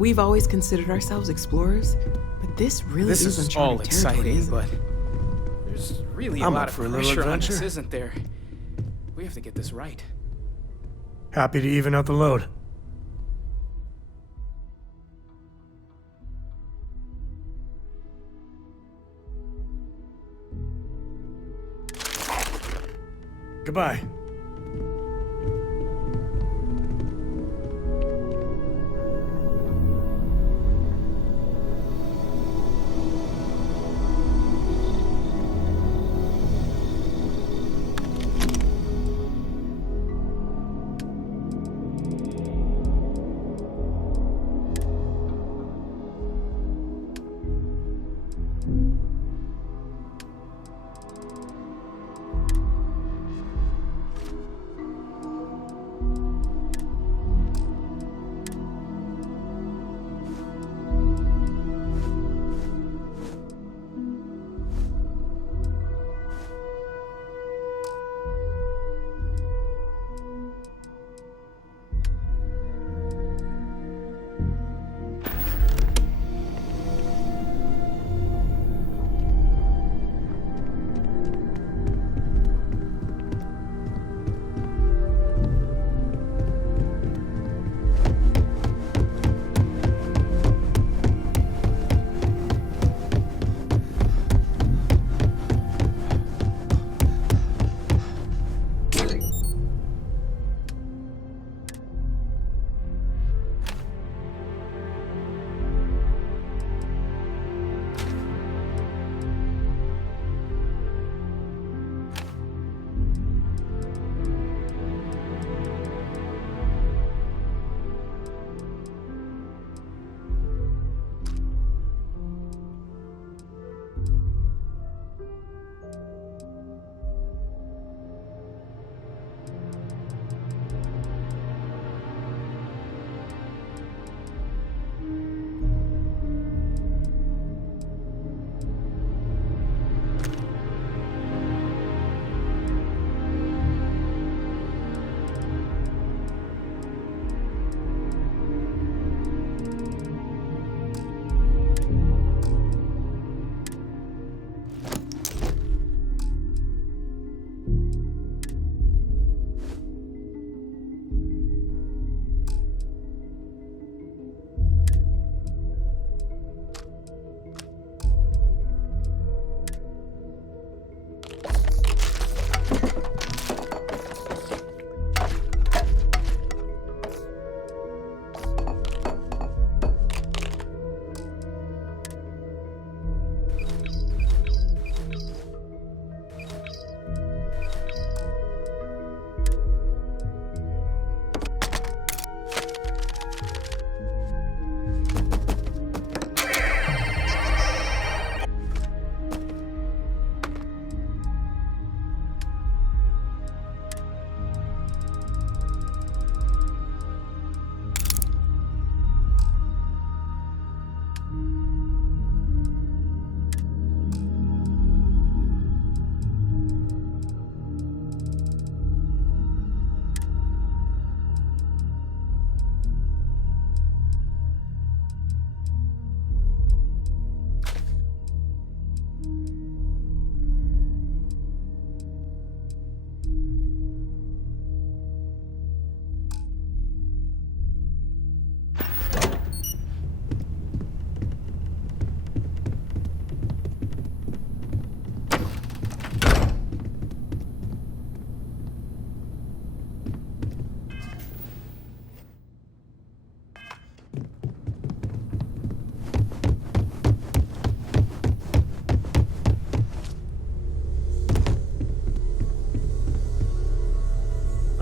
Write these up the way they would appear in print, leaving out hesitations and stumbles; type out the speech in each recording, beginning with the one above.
We've always considered ourselves explorers, but this really This is is all uncharted territory, exciting, isn't but it? there's really a I'm lot up of for a little pressure on adventure. us, isn't there? We have to get this right. Happy to even out the load. Goodbye.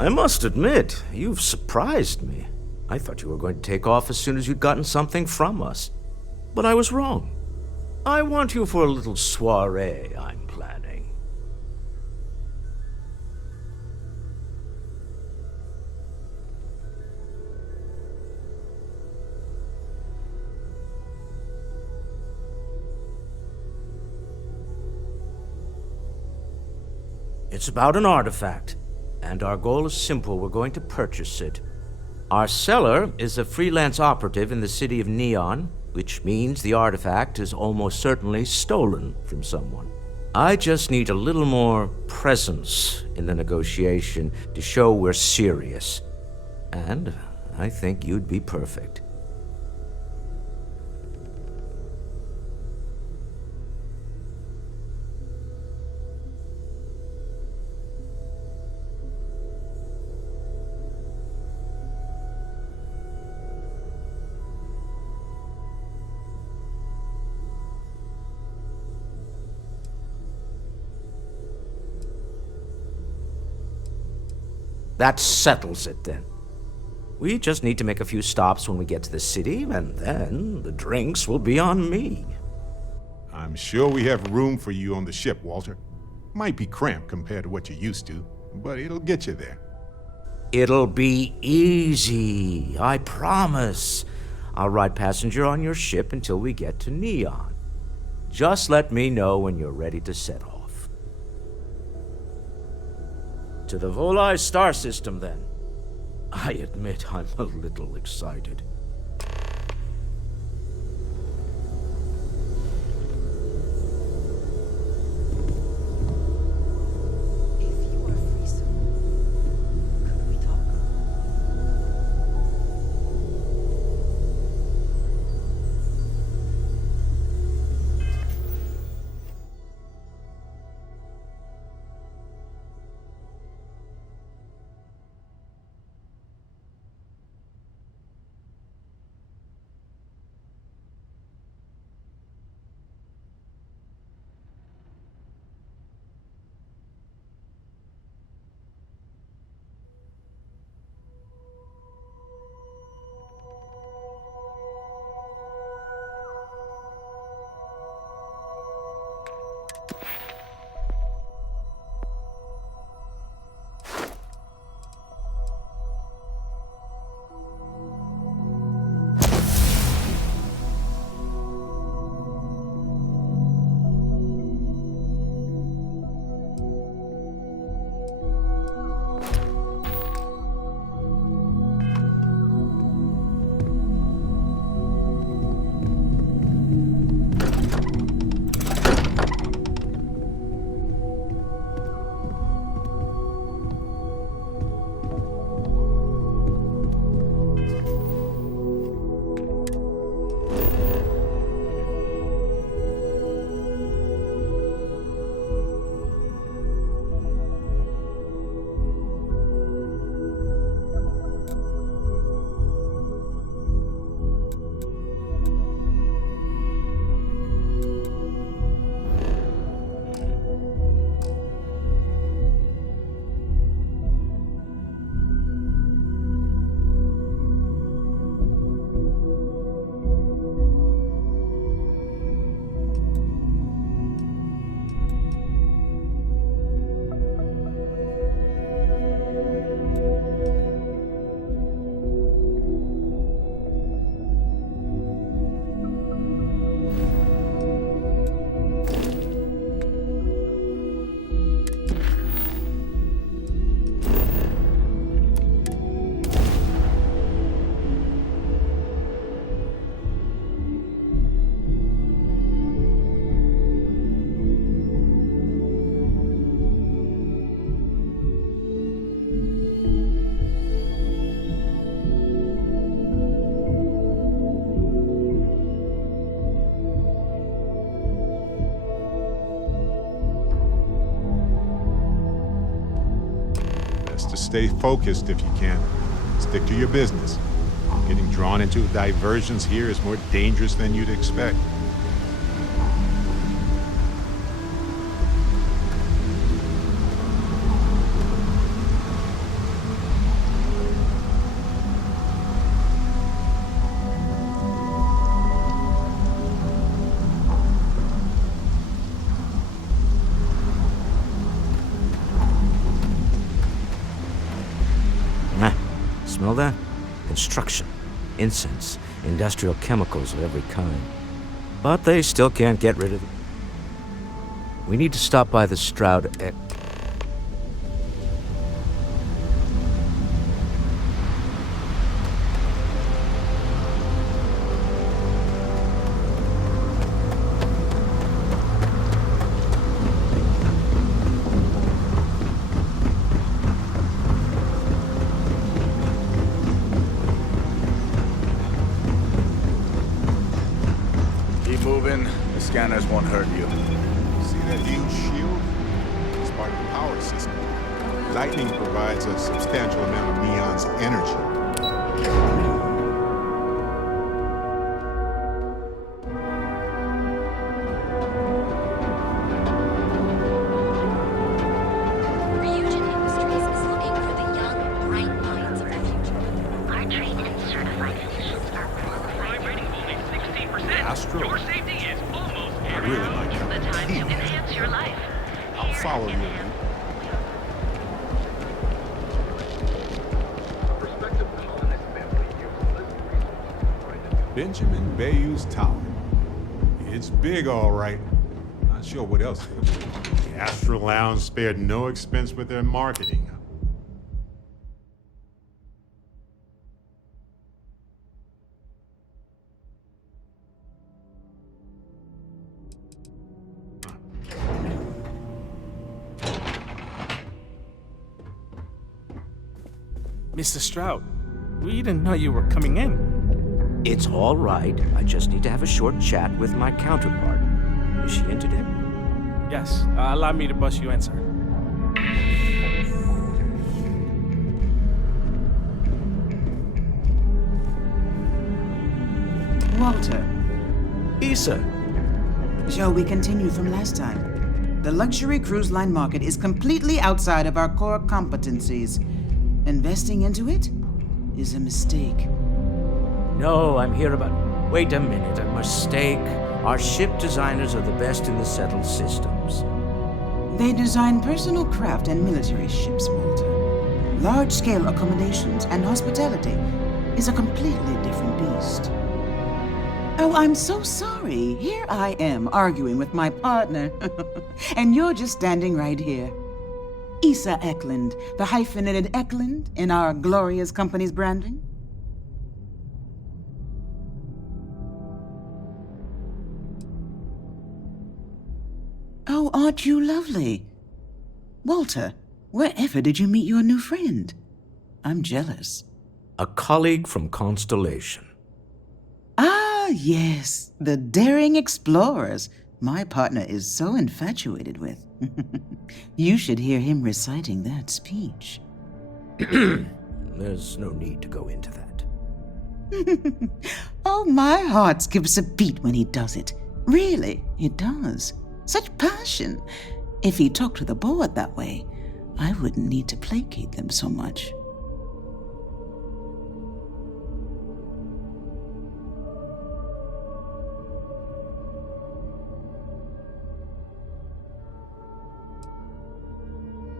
I must admit, you've surprised me. I thought you were going to take off as soon as you'd gotten something from us. But I was wrong. I want you for a little soiree I'm planning. It's about an artifact, and our goal is simple. We're going to purchase it. Our seller is a freelance operative in the city of Neon, which means the artifact is almost certainly stolen from someone. I just need a little more presence in the negotiation to show we're serious. And I think you'd be perfect. That settles it, then. We just need to make a few stops when we get to the city, and then the drinks will be on me. I'm sure we have room for you on the ship, Walter. Might be cramped compared to what you're used to, but it'll get you there. It'll be easy, I promise. I'll ride passenger on your ship until we get to Neon. Just let me know when you're ready to set off. To the Volai star system, then. I admit I'm a little excited. If you are free soon, could we talk? Stay focused if you can. Stick to your business. Getting drawn into diversions here is more dangerous than you'd expect. Smell that? Construction, incense, industrial chemicals of every kind. But they still can't get rid of them. We need to stop by the Stroud. scanners won't hurt you. See that huge shield? It's part of the power system. Lightning provides a substantial amount of Neon's energy. Ryujin Industries is looking for the young, bright minds of the future. Our trained and certified officials are qualified. Rating only 16%. Astro? Your safety is almost I really like It's the that. time to enhance your life. I'll follow you. Benjamin Bayou's Tower. It's big, all right. Not sure what else is. The Astro Lounge spared no expense with their marketing. Mr. Stroud, we didn't know you were coming in. It's all right. I just need to have a short chat with my counterpart. Is she in today? Yes, allow me to bust you in, sir. Walter, Issa. shall we continue from last time? The luxury cruise line market is completely outside of our core competencies. Investing into it is a mistake. No, I'm here about. Wait a minute, a mistake. Our ship designers are the best in the settled systems. They design personal craft and military ships, Walter. Large-scale accommodations and hospitality is a completely different beast. Oh, I'm so sorry. Here I am arguing with my partner, and you're just standing right here. Issa Eklund, the hyphenated Eklund in our glorious company's branding. Oh, aren't you lovely? Walter, wherever did you meet your new friend? I'm jealous. A colleague from Constellation. Ah, yes, the daring explorers my partner is so infatuated with. You should hear him reciting that speech. There's no need to go into that. Oh, my heart skips a beat when he does it. Really, it does. Such passion. If he talked to the board that way, I wouldn't need to placate them so much.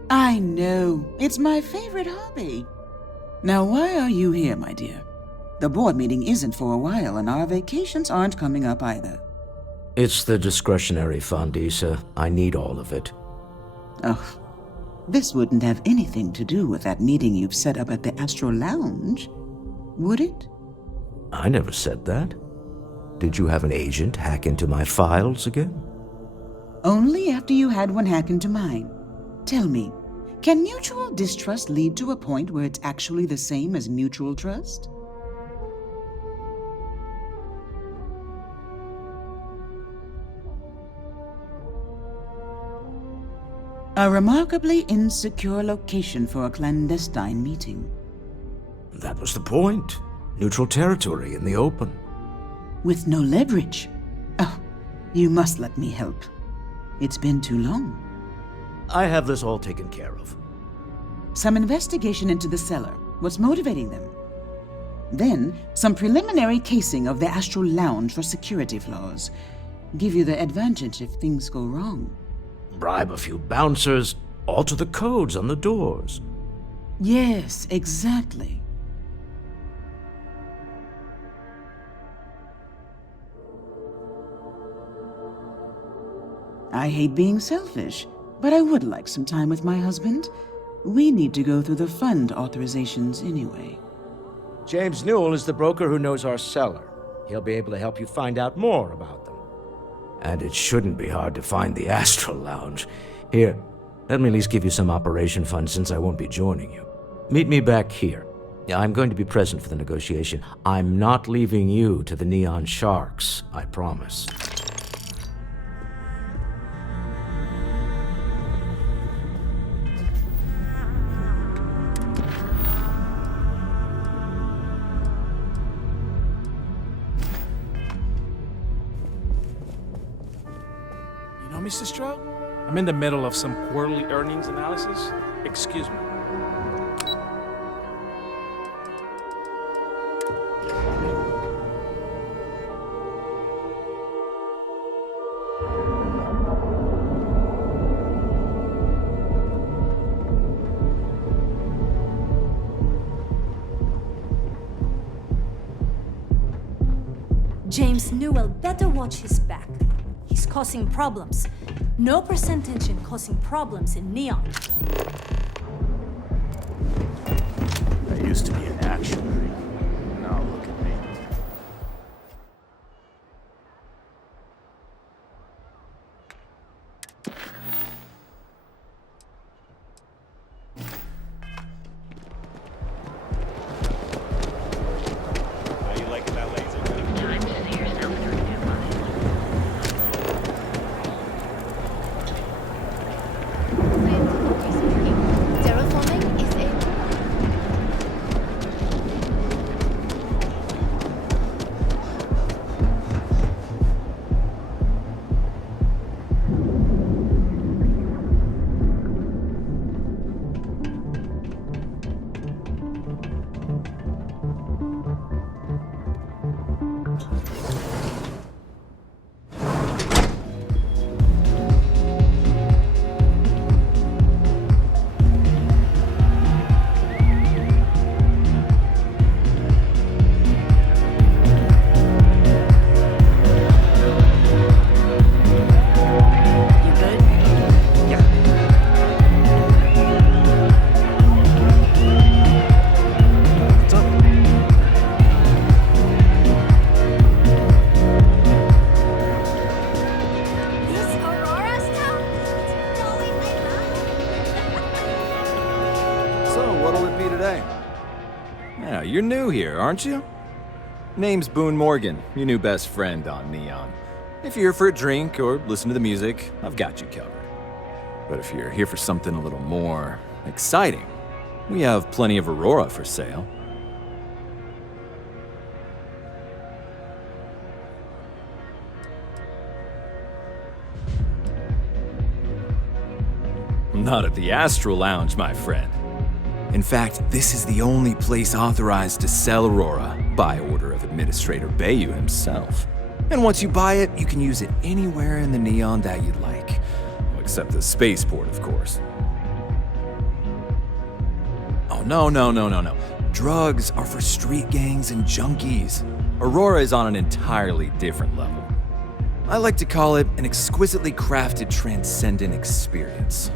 I know. It's my favorite hobby. Now, why are you here, my dear? The board meeting isn't for a while, and our vacations aren't coming up either. It's the discretionary fund, Issa. I need all of it. Oh, this wouldn't have anything to do with that meeting you've set up at the Astro Lounge, would it? I never said that. Did you have an agent hack into my files again? Only after you had one hack into mine. Tell me, can mutual distrust lead to a point where it's actually the same as mutual trust? A remarkably insecure location for a clandestine meeting. That was the point. Neutral territory in the open. With no leverage. Oh, you must let me help. It's been too long. I have this all taken care of. Some investigation into the cellar. What's motivating them? Then, some preliminary casing of the Astral Lounge for security flaws. Give you the advantage if things go wrong. Bribe a few bouncers, alter the codes on the doors. Yes, exactly. I hate being selfish, but I would like some time with my husband. We need to go through the fund authorizations anyway. James Newell is the broker who knows our cellar. He'll be able to help you find out more about them. And it shouldn't be hard to find the Astral Lounge. Here, let me at least give you some operation funds since I won't be joining you. Meet me back here. I'm going to be present for the negotiation. I'm not leaving you to the Neon Sharks, I promise. Mr. Stroud? I'm in the middle of some quarterly earnings analysis. Excuse me. James Newell better watch his back. He's causing problems. No percentage in causing problems in Neon. I used to be an action freak. Now look at me. How you liking that laser gun? Time to see yourself through new eyes. Terraforming is a You good? Yeah. What's up? This Aurora stuff? It's blowing my mind. So, what'll it be today? Yeah, you're new here, aren't you? Name's Boone Morgan, your new best friend on Neon. If you're here for a drink or listen to the music, I've got you covered. But if you're here for something a little more exciting, we have plenty of Aurora for sale. Not at the Astral Lounge, my friend. In fact, this is the only place authorized to sell Aurora by order of Administrator Bayou himself. And once you buy it, you can use it anywhere in the Neon that you'd like. Well, except the spaceport, of course. Oh, no. Drugs are for street gangs and junkies. Aurora is on an entirely different level. I like to call it an exquisitely crafted transcendent experience.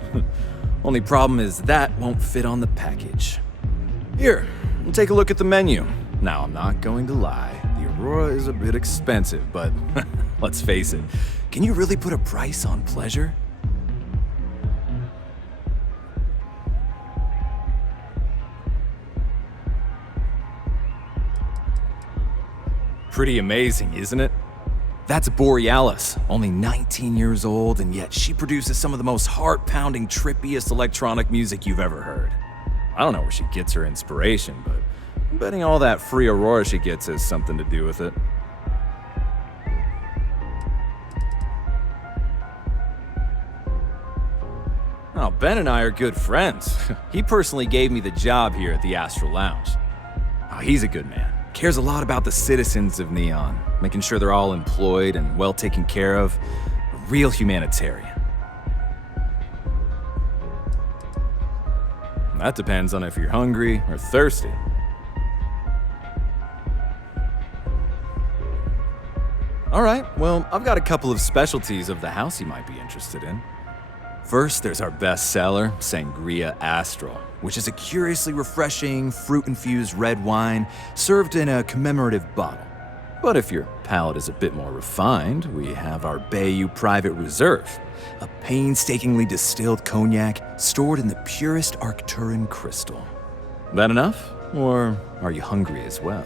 Only problem is that won't fit on the package. Here, take a look at the menu. Now, I'm not going to lie, the Aurora is a bit expensive, but let's face it, can you really put a price on pleasure? Pretty amazing, isn't it? That's Borealis, only 19 years old, and yet she produces some of the most heart-pounding, trippiest electronic music you've ever heard. I don't know where she gets her inspiration, but I'm betting all that free Aurora she gets has something to do with it. Oh, Ben and I are good friends. He personally gave me the job here at the Astral Lounge. Oh, he's a good man. Cares a lot about the citizens of Neon, making sure they're all employed and well taken care of. A real humanitarian. That depends on if you're hungry or thirsty. All right, well, I've got a couple of specialties of the house you might be interested in. First, there's our best seller, Sangria Astral, which is a curiously refreshing, fruit-infused red wine served in a commemorative bottle. But if your palate is a bit more refined, we have our Bayou Private Reserve, a painstakingly distilled cognac stored in the purest Arcturan crystal. That enough? Or are you hungry as well?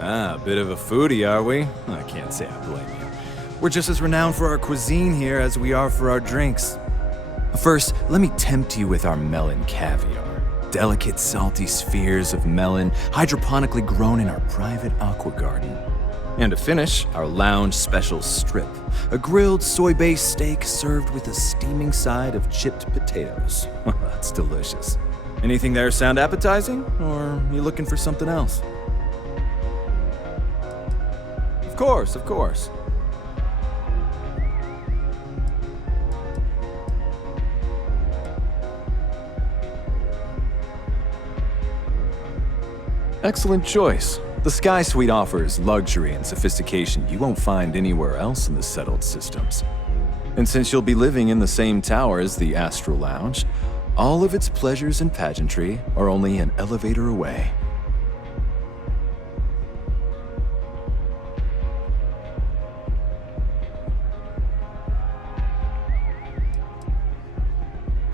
Ah, a bit of a foodie, are we? I can't say I blame you. We're just as renowned for our cuisine here as we are for our drinks. First, let me tempt you with our melon caviar. Delicate, salty spheres of melon hydroponically grown in our private aqua garden. And to finish, our lounge special strip, a grilled soy-based steak served with a steaming side of chipped potatoes. That's delicious. Anything there sound appetizing, or you looking for something else? Of course, of course. Excellent choice. The Sky Suite offers luxury and sophistication you won't find anywhere else in the settled systems. And since you'll be living in the same tower as the Astral Lounge, all of its pleasures and pageantry are only an elevator away.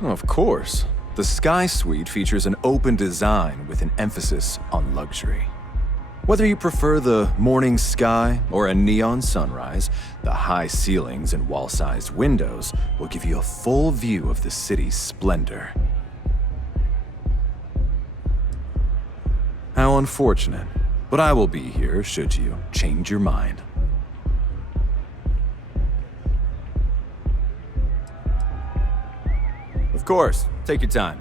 Of course. The Sky Suite features an open design with an emphasis on luxury. Whether you prefer the morning sky or a neon sunrise, the high ceilings and wall-sized windows will give you a full view of the city's splendor. How unfortunate, but I will be here should you change your mind. Of course, take your time.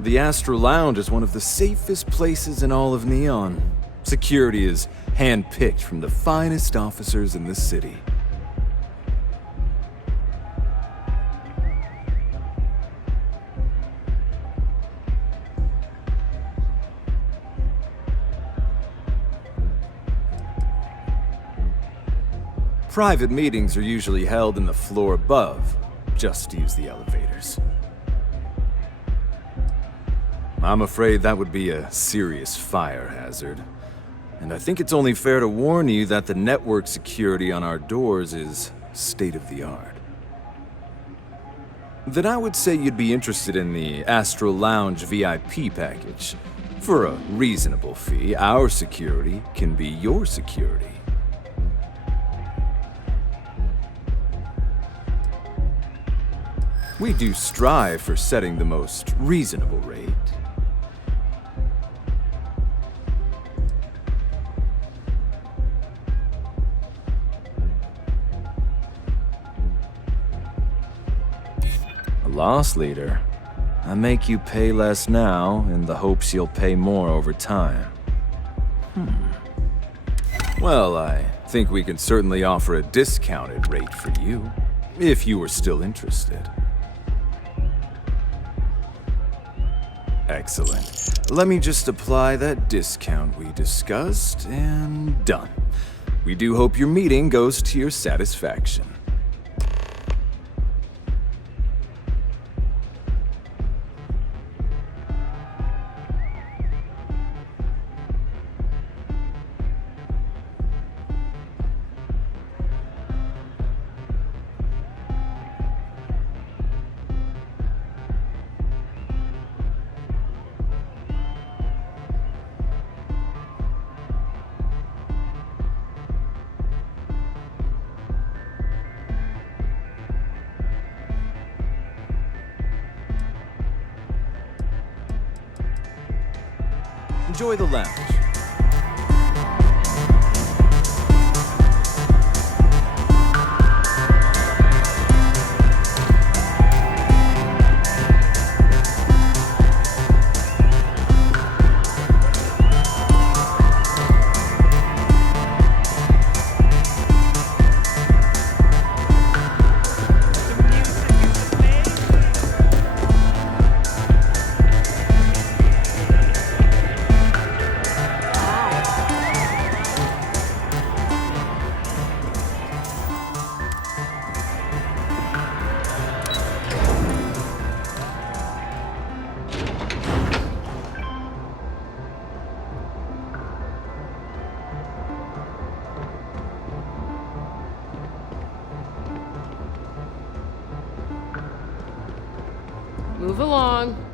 The Astral Lounge is one of the safest places in all of Neon. Security is hand-picked from the finest officers in the city. Private meetings are usually held in the floor above. Just use the elevators. I'm afraid that would be a serious fire hazard. And I think it's only fair to warn you that the network security on our doors is state-of-the-art. Then I would say you'd be interested in the Astral Lounge VIP package. For a reasonable fee, our security can be your security. We do strive for setting the most reasonable rate. A loss leader. I make you pay less now in the hopes you'll pay more over time. Well, I think we can certainly offer a discounted rate for you, if you were still interested. Excellent. Let me just apply that discount we discussed, and done. We do hope your meeting goes to your satisfaction. Enjoy the lounge. Move along.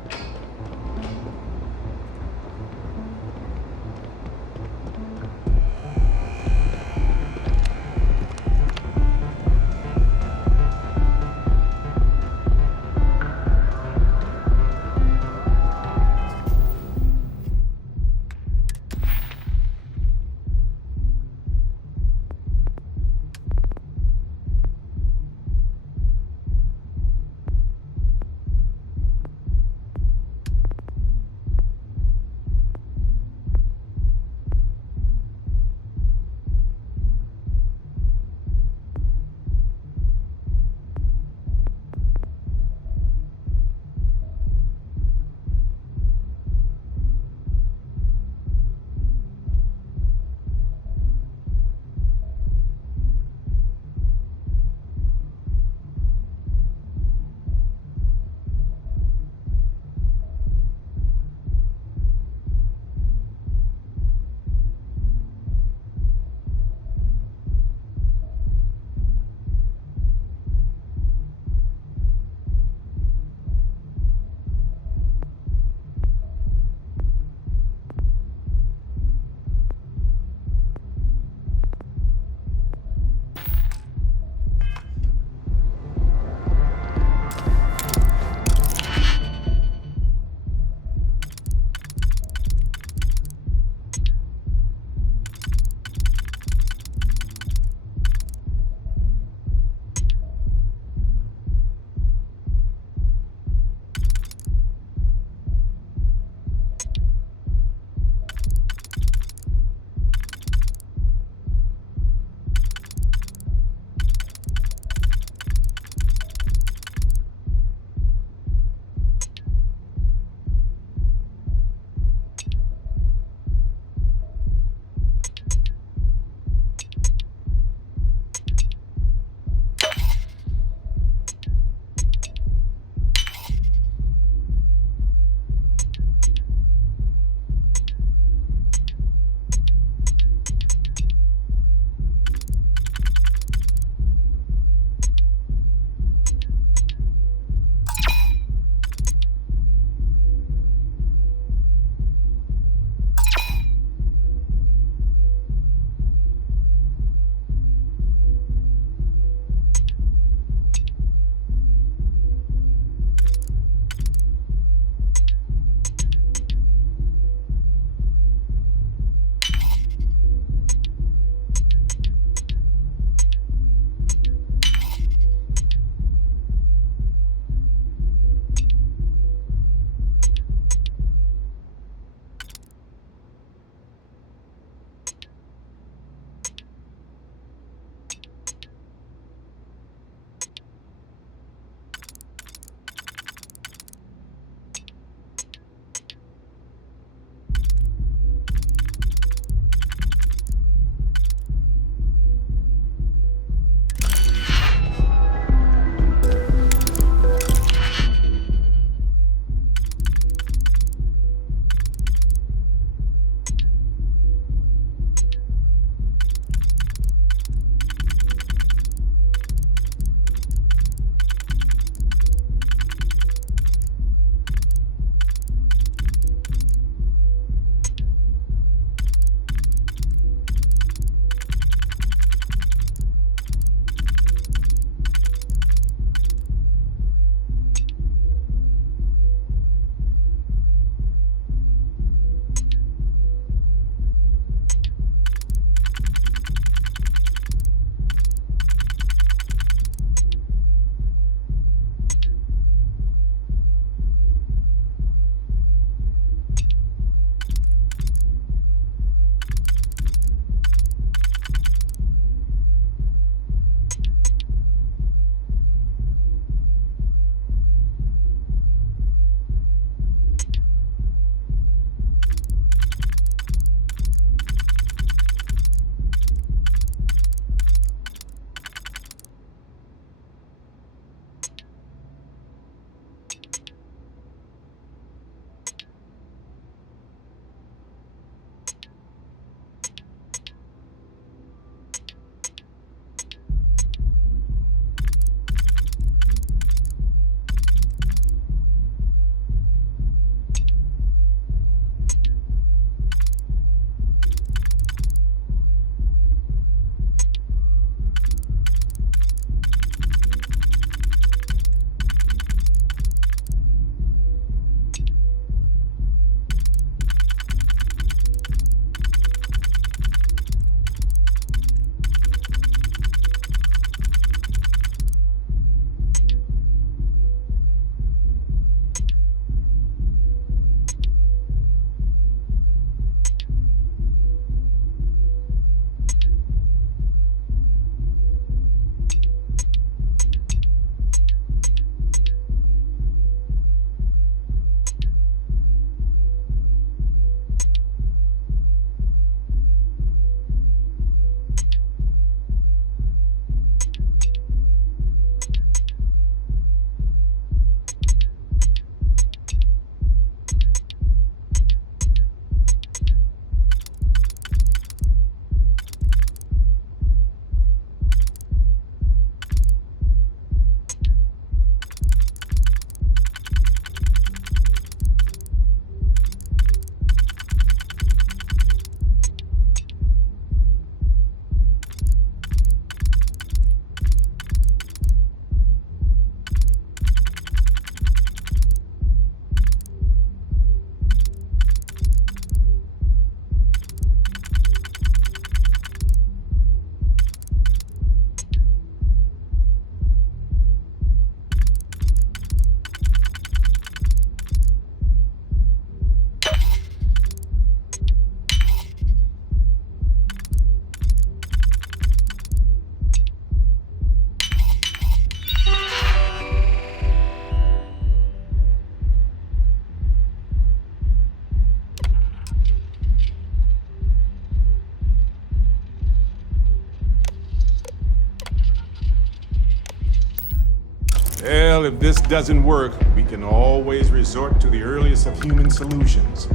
Well, if this doesn't work, we can always resort to the earliest of human solutions.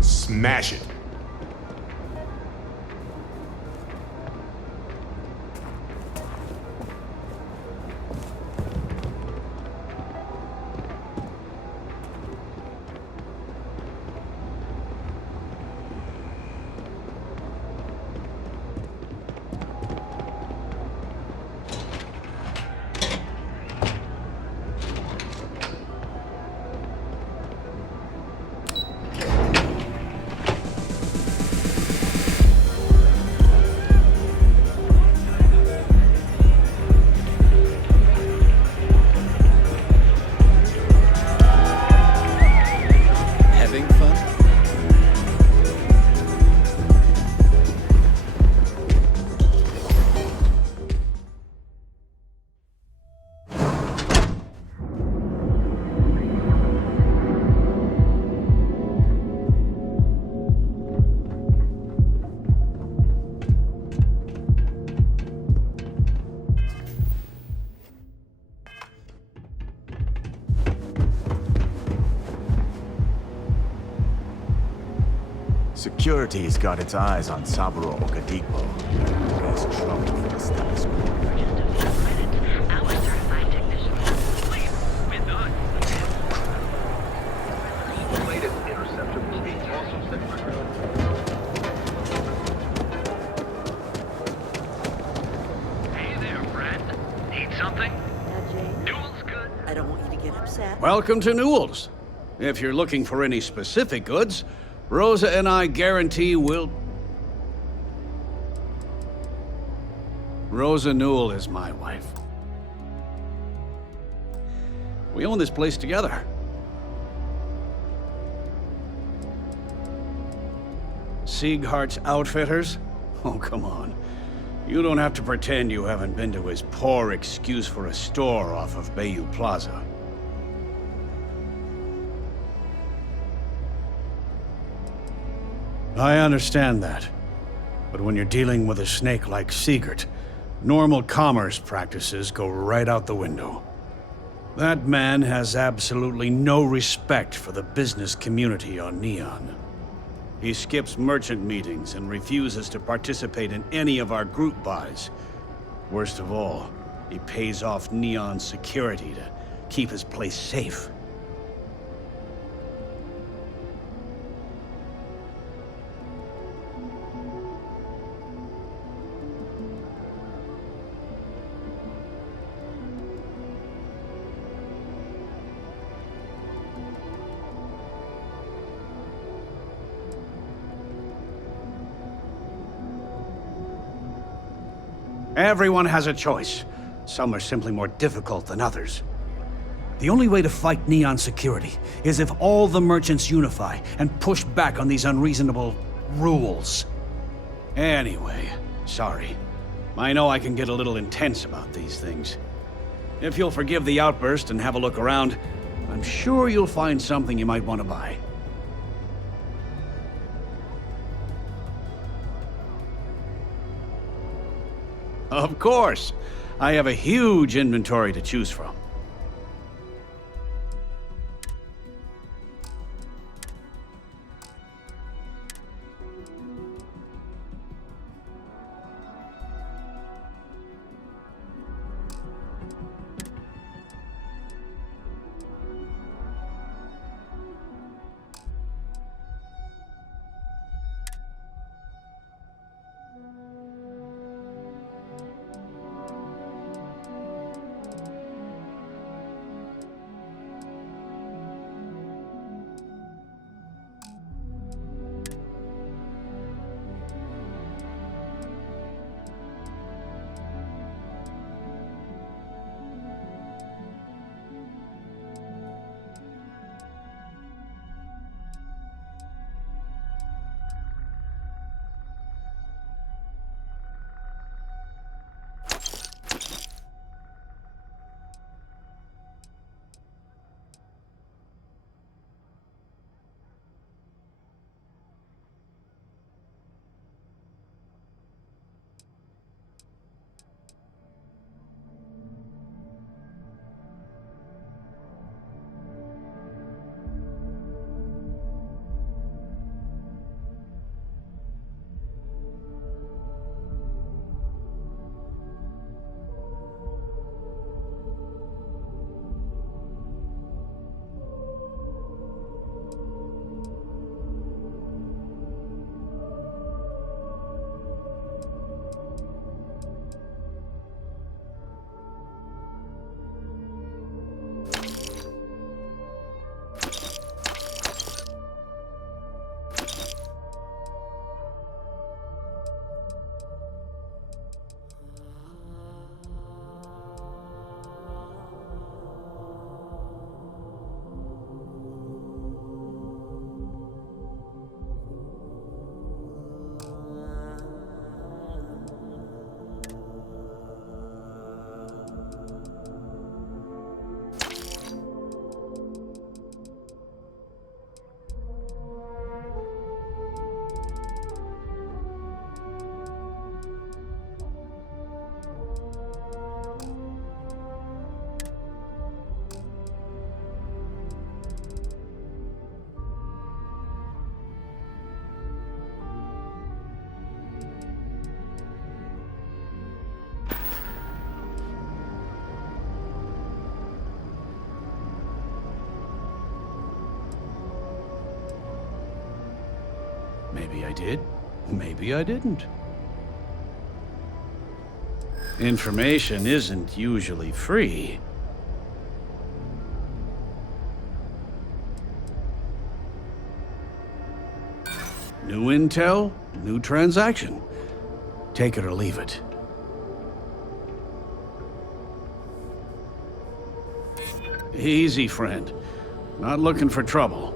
Smash it. Having fun? Security's got its eyes on Saburo Okadigbo. There's trouble for the status quo. Our certified technicians. Please, with us. Hey there, friend. Need something? Newell's good. I don't want you to get upset. Welcome to Newell's. If you're looking for any specific goods, Rosa and I guarantee we'll... Rosa Newell is my wife. We own this place together. Sieghart's Outfitters? Oh, come on. You don't have to pretend you haven't been to his poor excuse for a store off of Bayou Plaza. I understand that. But when you're dealing with a snake like Siegert, normal commerce practices go right out the window. That man has absolutely no respect for the business community on Neon. He skips merchant meetings and refuses to participate in any of our group buys. Worst of all, he pays off Neon's security to keep his place safe. Everyone has a choice. Some are simply more difficult than others. The only way to fight Neon security is if all the merchants unify and push back on these unreasonable rules. Anyway, sorry. I know I can get a little intense about these things. If you'll forgive the outburst and have a look around, I'm sure you'll find something you might want to buy. Of course. I have a huge inventory to choose from. Maybe I did. Maybe I didn't. Information isn't usually free. New intel, new transaction. Take it or leave it. Easy, friend. Not looking for trouble.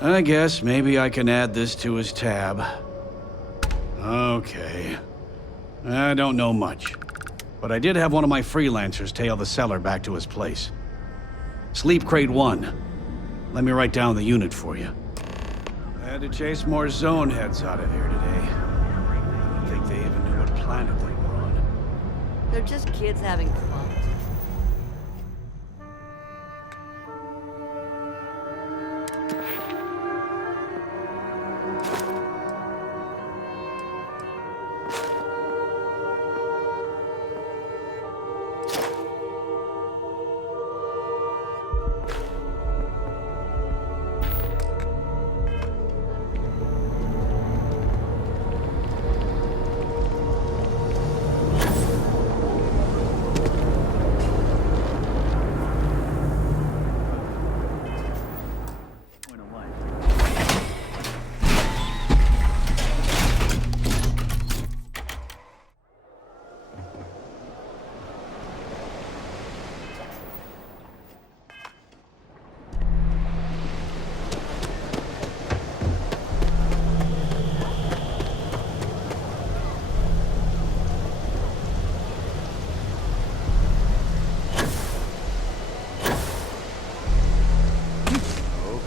I guess maybe I can add this to his tab. Okay. I don't know much, but I did have one of my freelancers tail the seller back to his place. Sleep Crate 1. Let me write down the unit for you. I had to chase more zone heads out of here today. I don't think they even knew what planet they were on. They're just kids having fun.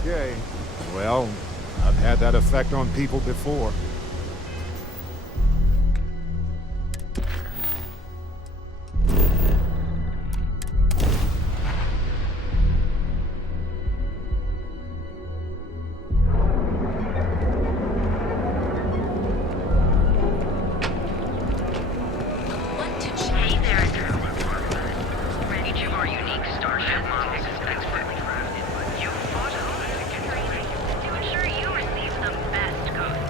Okay. Well, I've had that effect on people before. Hey there, each of our unique Starfield models is expert. You fought hard to ensure you receive the best code.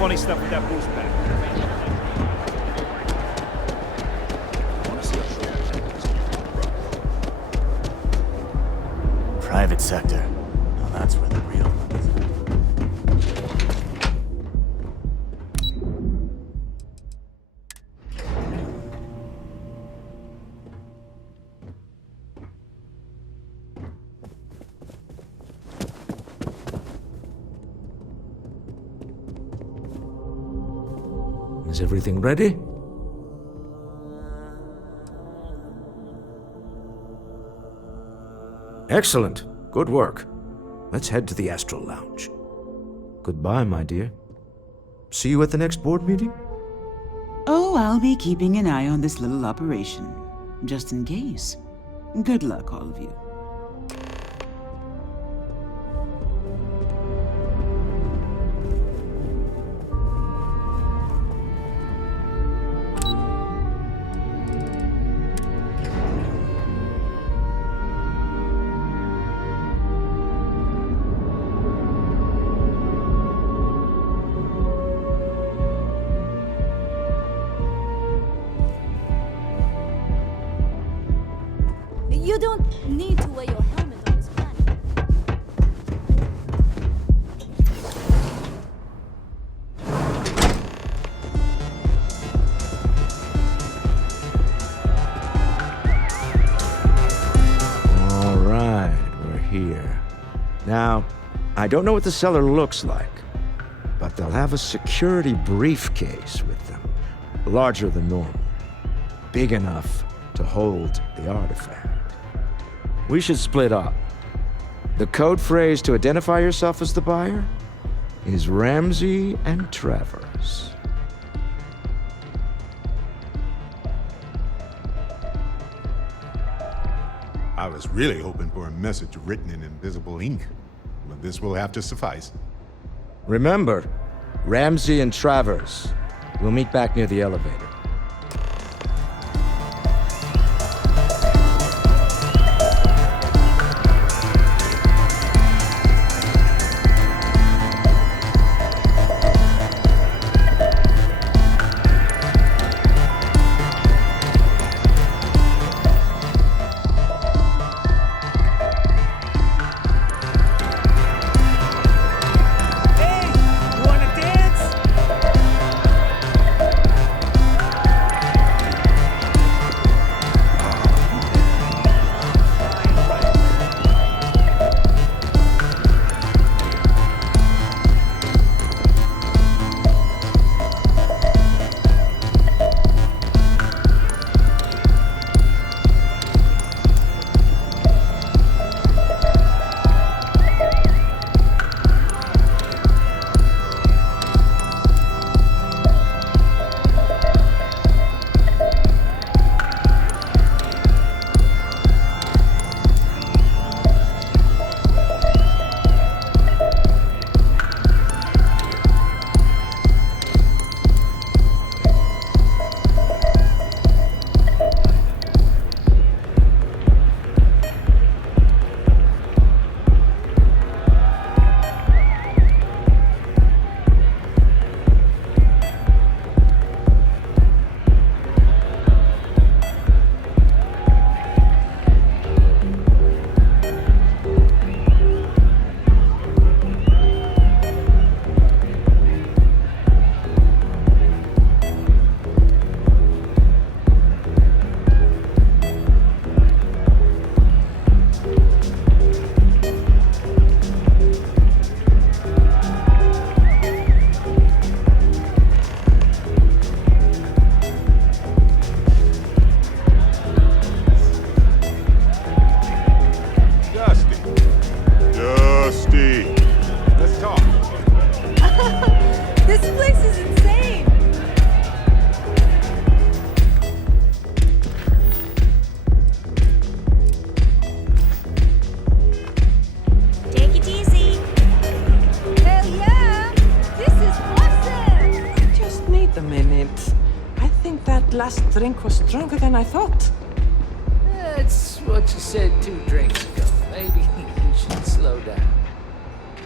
funny stuff with that boost pack. Private sector. Now that's where the real money's at. Is everything ready? Excellent. Good work. Let's head to the Astral Lounge. Goodbye, my dear. See you at the next board meeting? Oh, I'll be keeping an eye on this little operation, just in case. Good luck, all of you. You don't need to wear your helmet on this planet. All right, we're here. Now, I don't know what the cellar looks like, but they'll have a security briefcase with them, larger than normal, big enough to hold the artifact. We should split up. The code phrase to identify yourself as the buyer is Ramsey and Travers. I was really hoping for a message written in invisible ink, but this will have to suffice. Remember, Ramsey and Travers. We'll meet back near the elevator. last drink was stronger than I thought. That's what you said 2 drinks ago. Maybe you should slow down.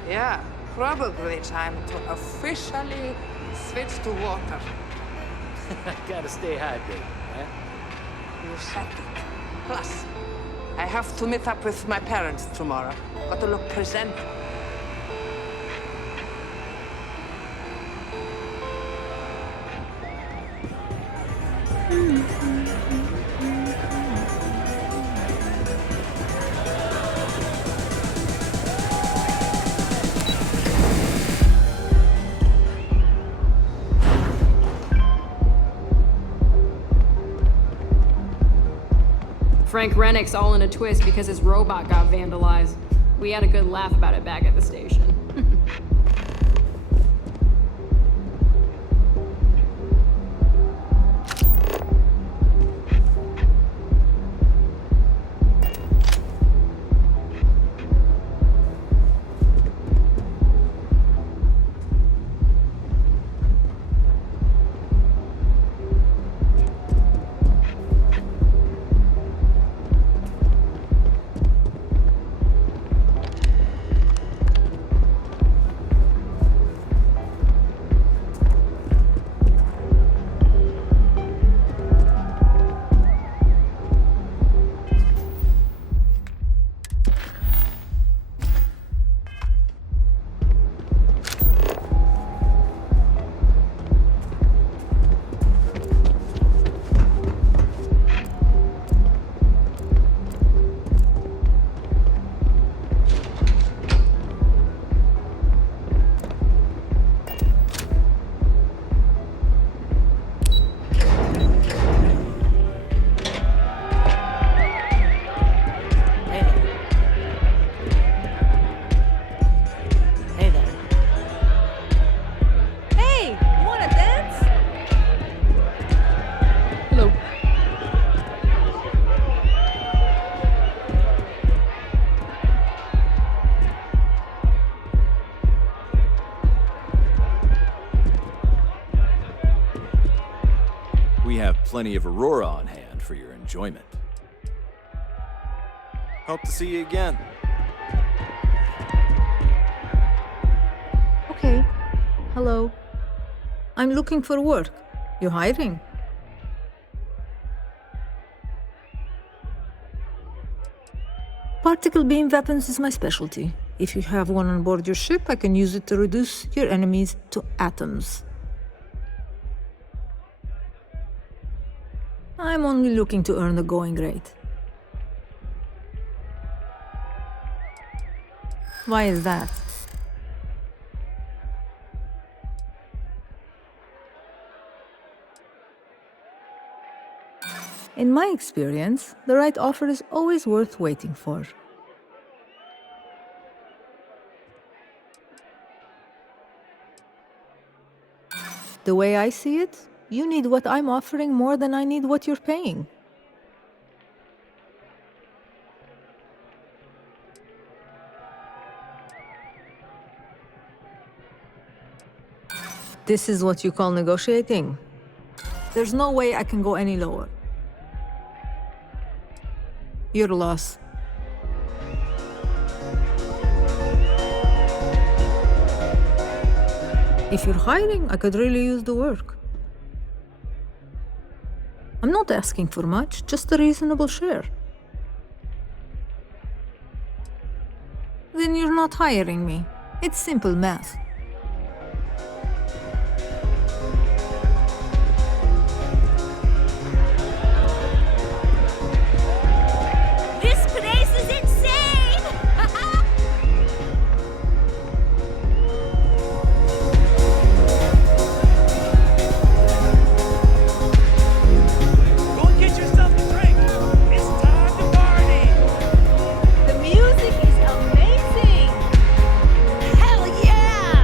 Yeah, probably time to officially switch to water. Gotta stay hydrated, right? You said it. Plus, I have to meet up with my parents tomorrow. Got to look presentable. Frank Rennick's all in a twist because his robot got vandalized. We had a good laugh about it back at the station. We have plenty of Aurora on hand for your enjoyment. Hope to see you again. Okay. Hello. I'm looking for work. You hiring? Particle beam weapons is my specialty. If you have one on board your ship, I can use it to reduce your enemies to atoms. I'm only looking to earn the going rate. Why is that? In my experience, the right offer is always worth waiting for. The way I see it, you need what I'm offering more than I need what you're paying. This is what you call negotiating? There's no way I can go any lower. Your loss. If you're hiring, I could really use the work. I'm not asking for much, just a reasonable share. Then you're not hiring me. It's simple math. This place is insane! Go and get yourself a drink. It's time to party. The music is amazing! Hell yeah!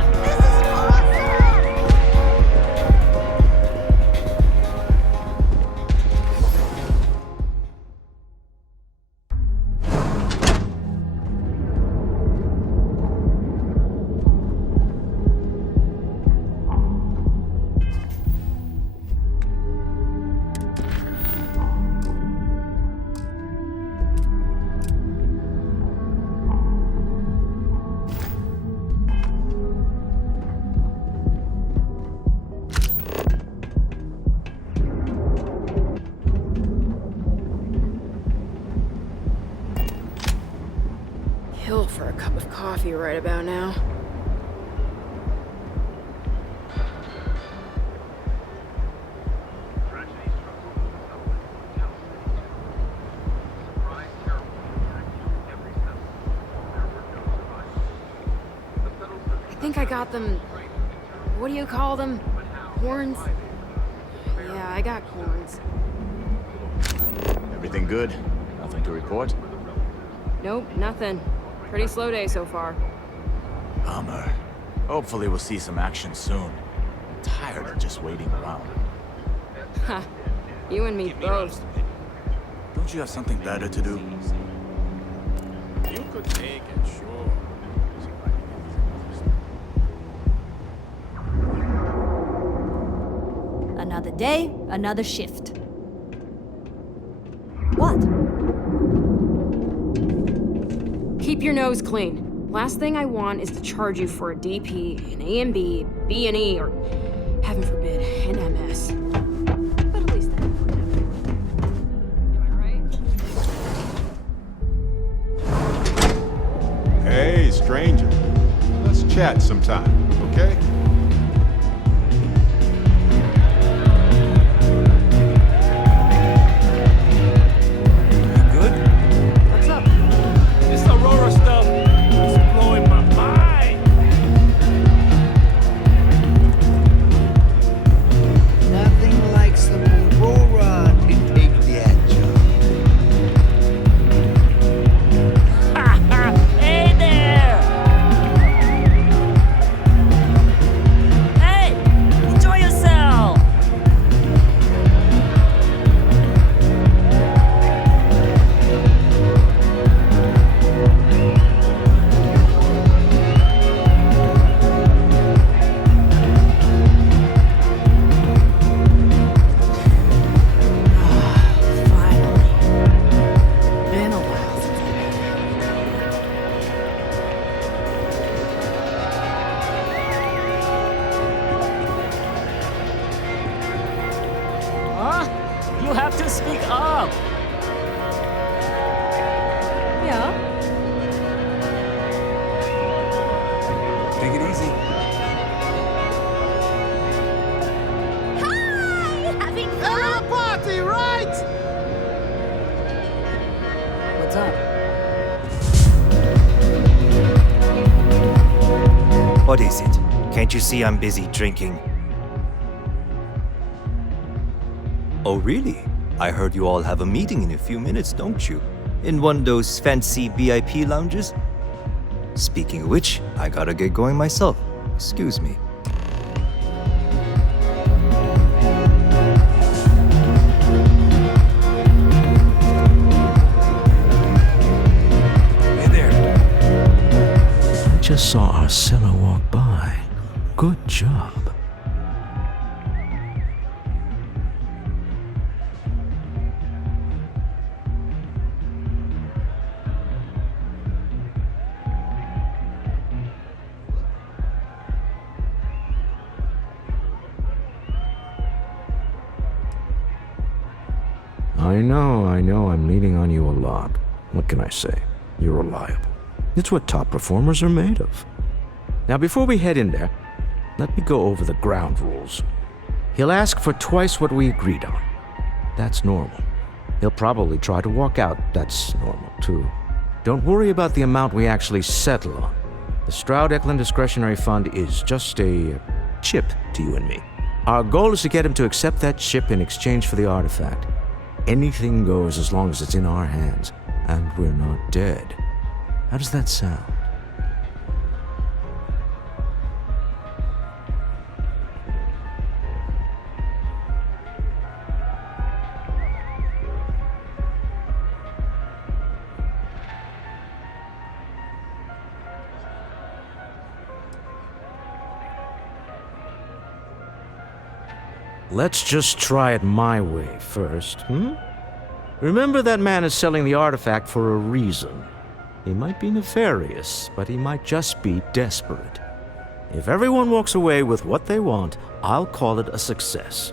for a cup of coffee right about now. I think I got them. What do you call them? Horns? Yeah, I got horns. Everything good? Nothing to report? Nope, nothing. Pretty slow day so far. Bummer. Hopefully we'll see some action soon. I'm tired of just waiting around. Ha, you and me both. Don't you have something better to do? You could take it, sure. Another day, another shift. What? Keep your nose clean. Last thing I want is to charge you for a DP, an A and B, B and E, or heaven forbid, an MS. But at least that would have. Am I right? Hey, stranger. Let's chat sometime, okay? This Aurora stuff is blowing my mind. Nothing like some Aurora to take the edge Hey there! Hey, enjoy yourself. Been a while since Huh? You have to speak up. Yeah. Take it easy. Hi! Having fun? party, right? What's up? What is it? Can't you see I'm busy drinking? Oh, really? I heard you all have a meeting in a few minutes, don't you? In one of those fancy VIP lounges? Speaking of which, I gotta get going myself. Excuse me. Hey there. I just saw our seller walk by. Good job. I know, I'm leaning on you a lot. What can I say? You're reliable. It's what top performers are made of. Now, before we head in there, let me go over the ground rules. He'll ask for twice what we agreed on. That's normal. He'll probably try to walk out. That's normal, too. Don't worry about the amount we actually settle on. The Stroud-Eklund Discretionary Fund is just a chip to you and me. Our goal is to get him to accept that chip in exchange for the artifact. Anything goes as long as it's in our hands, and we're not dead. How does that sound? Let's just try it my way first, Remember that man is selling the artifact for a reason. He might be nefarious, but he might just be desperate. If everyone walks away with what they want, I'll call it a success.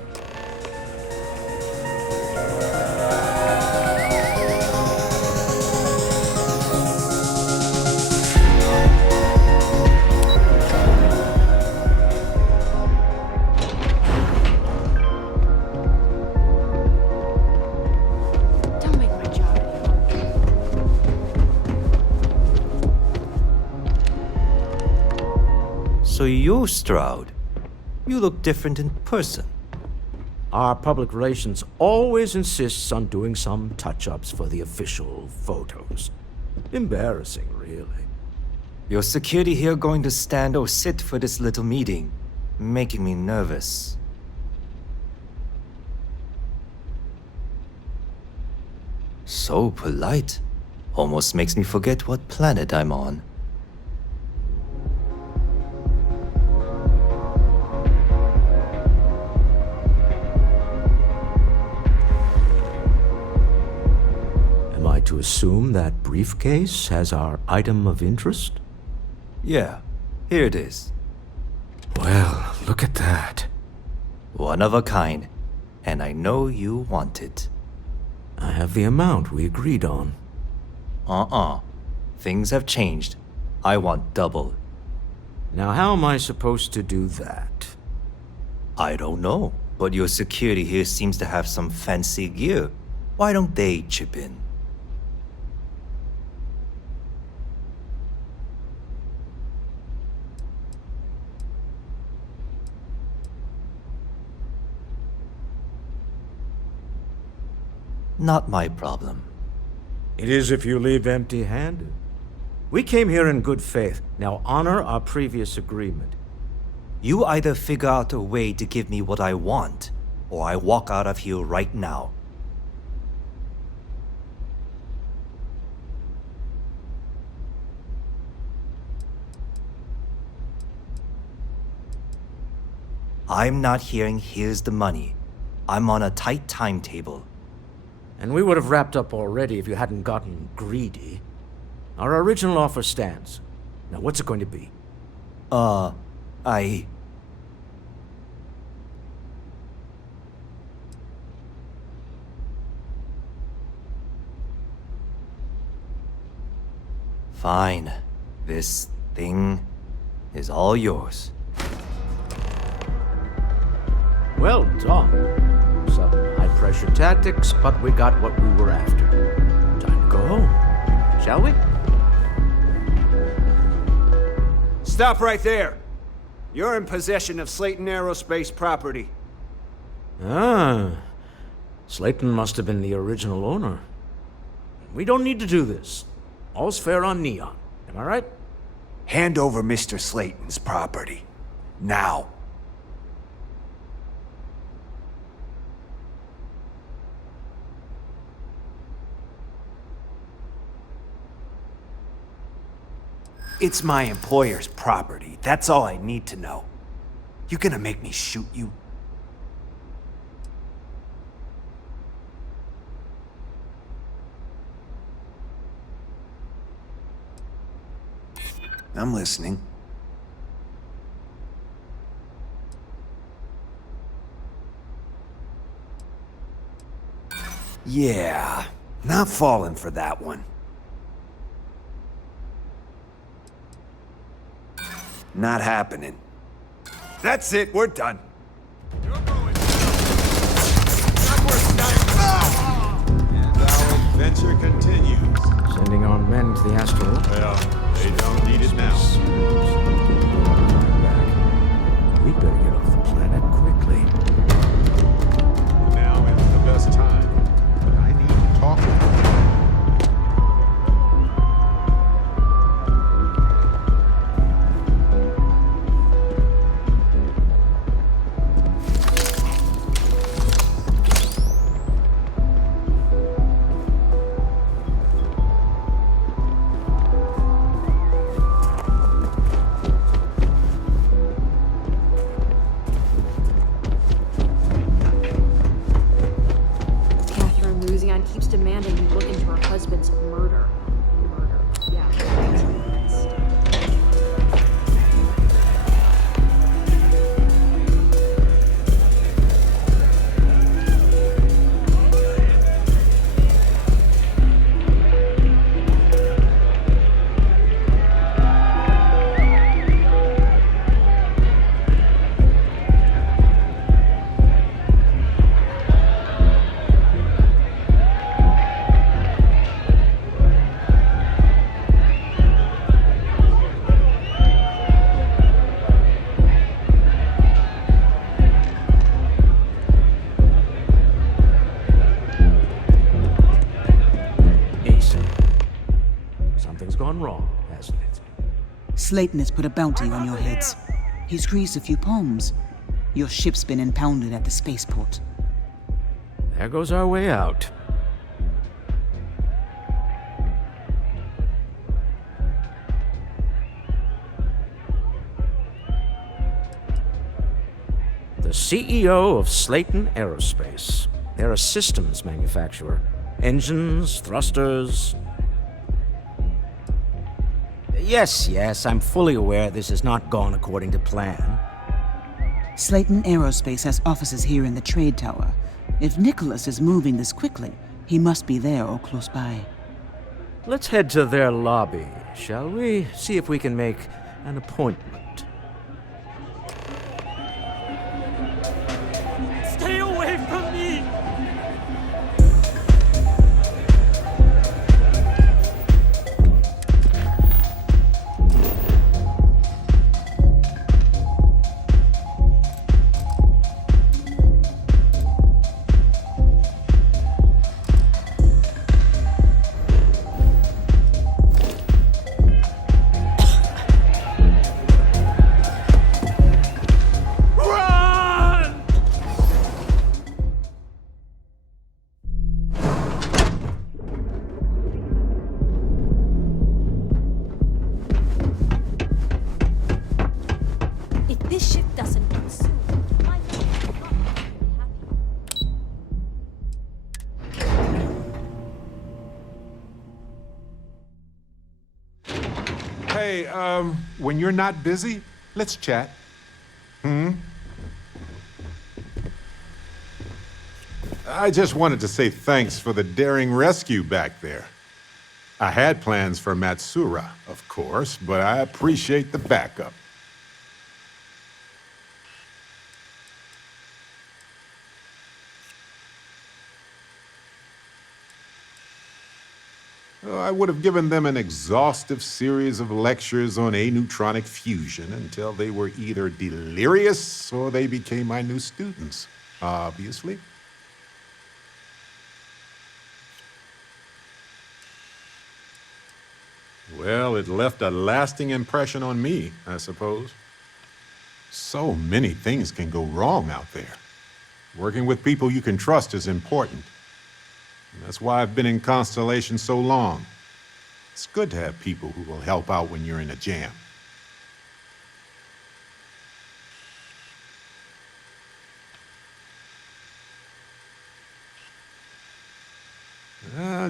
So you're Stroud. You look different in person. Our public relations always insists on doing some touch-ups for the official photos. Embarrassing, really. Your security here going to stand or sit for this little meeting, making me nervous. So polite. Almost makes me forget what planet I'm on. Am I to assume that briefcase has our item of interest? Yeah, here it is. Well, look at that. One of a kind, and I know you want it. I have the amount we agreed on. Things have changed. I want double. Now, how am I supposed to do that? I don't know, but your security here seems to have some fancy gear. Why don't they chip in? Not my problem. It is if you leave empty-handed. We came here in good faith. Now honor our previous agreement. You either figure out a way to give me what I want, or I walk out of here right now. I'm not hearing here's the money. I'm on a tight timetable. And we would have wrapped up already if you hadn't gotten greedy. Our original offer stands. Now what's it going to be? Fine. This thing is all yours. Well done. Some high-pressure tactics, but we got what we were after. Time to go home, shall we? Stop right there. You're in possession of Slayton Aerospace property. Ah. Slayton must have been the original owner. We don't need to do this. All's fair on Neon. Am I right? Hand over Mr. Slayton's property. Now. It's my employer's property. That's all I need to know. You gonna make me shoot you? I'm listening. Yeah, not falling for that one. Not happening. That's it, we're done. And our adventure continues. Sending our men to the asteroid. Well, they don't need it now. We better get off the planet quickly. Now is the best time. But I need to talk with you. Keeps demanding you look into her husband's murder. Yeah, that's the best. gone wrong, hasn't it? Slayton has put a bounty on your heads. He's greased a few palms. Your ship's been impounded at the spaceport. There goes our way out. The CEO of Slayton Aerospace. They're a systems manufacturer. Engines, thrusters. Yes, I'm fully aware this has not gone according to plan. Slayton Aerospace has offices here in the trade tower. If Nicholas is moving this quickly, he must be there or close by. Let's head to their lobby, shall we? See if we can make an appointment. Stay away from me! If this ship doesn't move soon, my Hey, when you're not busy, let's chat. I just wanted to say thanks for the daring rescue back there. I had plans for Matsura, of course, but I appreciate the backup. I would have given them an exhaustive series of lectures on aneutronic fusion until they were either delirious or they became my new students, obviously. Well, it left a lasting impression on me, I suppose. So many things can go wrong out there. Working with people you can trust is important. And that's why I've been in Constellation so long. It's good to have people who will help out when you're in a jam.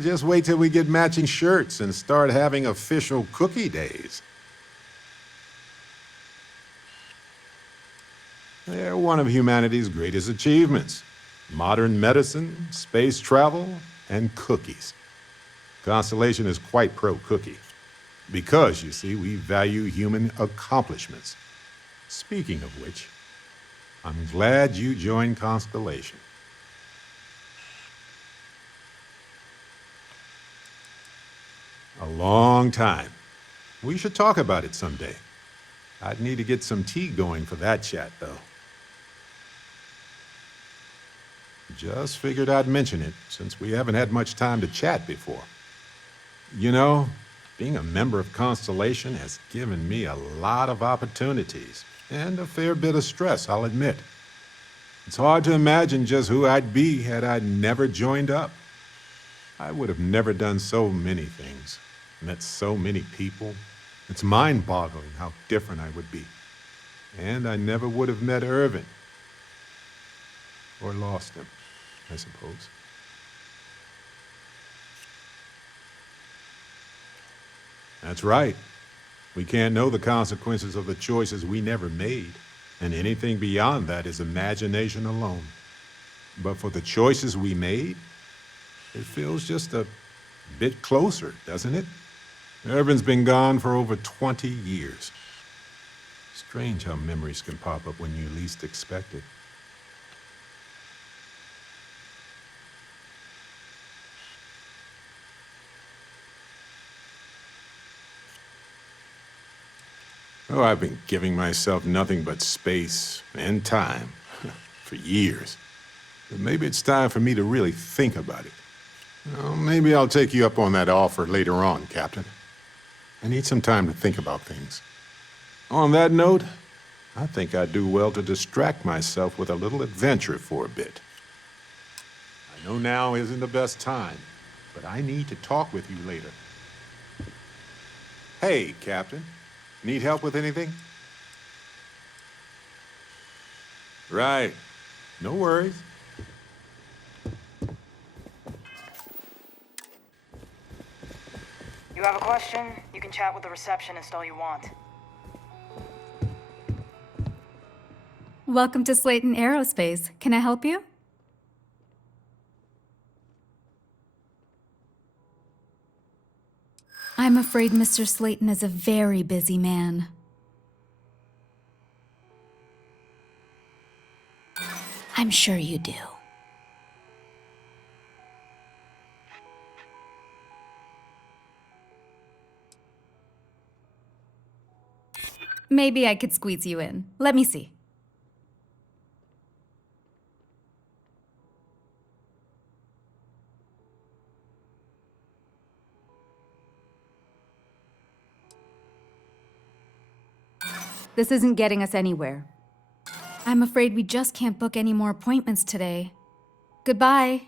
Just wait till we get matching shirts and start having official cookie days. They're one of humanity's greatest achievements. Modern medicine, space travel, and cookies. Constellation is quite pro-cookie. Because, you see, we value human accomplishments. Speaking of which, I'm glad you joined Constellation. A long time. We should talk about it someday. I'd need to get some tea going for that chat, though. Just figured I'd mention it, since we haven't had much time to chat before. You know, being a member of Constellation has given me a lot of opportunities, and a fair bit of stress, I'll admit. It's hard to imagine just who I'd be had I never joined up. I would have never done so many things, met so many people. It's mind-boggling how different I would be. And I never would have met Irvin. Or lost him, I suppose. That's right. We can't know the consequences of the choices we never made, and anything beyond that is imagination alone. But for the choices we made, it feels just a bit closer, doesn't it? Irvin's been gone for over 20 years. Strange how memories can pop up when you least expect it. Oh, I've been giving myself nothing but space and time for years. But maybe it's time for me to really think about it. Well, maybe I'll take you up on that offer later on, Captain. I need some time to think about things. On that note, I think I'd do well to distract myself with a little adventure for a bit. I know now isn't the best time, but I need to talk with you later. Hey, Captain. Need help with anything? Right. No worries. You have a question? You can chat with the receptionist all you want. Welcome to Slayton Aerospace. Can I help you? I'm afraid Mr. Slayton is a very busy man. I'm sure you do. Maybe I could squeeze you in. Let me see. This isn't getting us anywhere. I'm afraid we just can't book any more appointments today. Goodbye.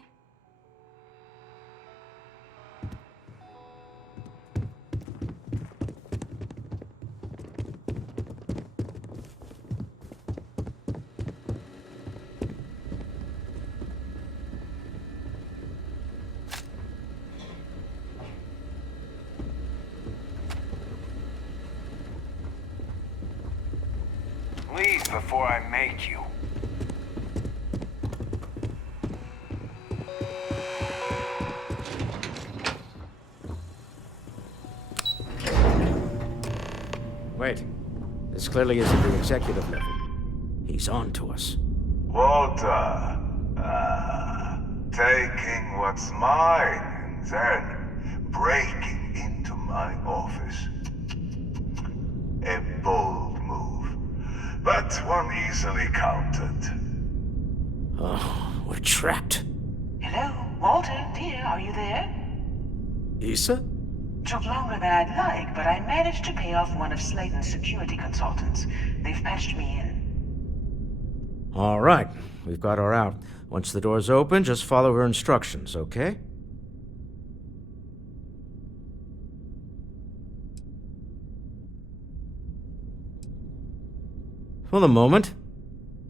Leave before I make you. Wait. This clearly isn't the executive level. He's on to us. Walter, taking what's mine and then breaking into my office. A bold move, but one easily countered. Oh, we're trapped. Hello, Walter, dear, are you there? Issa? Took longer than I'd like, but I managed to pay off one of Slayton's security consultants. They've patched me in. All right, we've got her out. Once the door's open, just follow her instructions, okay? For the moment,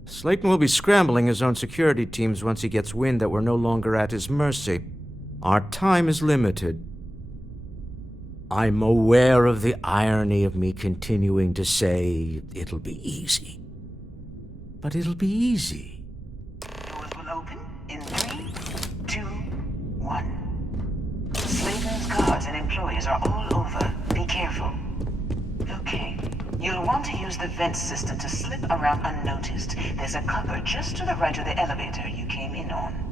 Slayton will be scrambling his own security teams once he gets wind that we're no longer at his mercy. Our time is limited. I'm aware of the irony of me continuing to say it'll be easy. But it'll be easy. Doors will open in 3, 2, 1. Slayton's guards and employees are all over. Be careful. Okay. You'll want to use the vent system to slip around unnoticed. There's a cupboard just to the right of the elevator you came in on.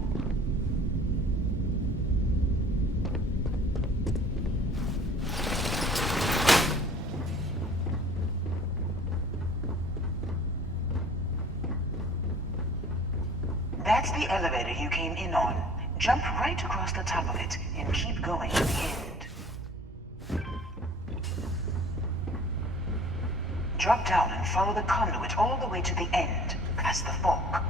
That's the elevator you came in on. Jump right across the top of it and keep going to the end. Drop down and follow the conduit all the way to the end, past the fork.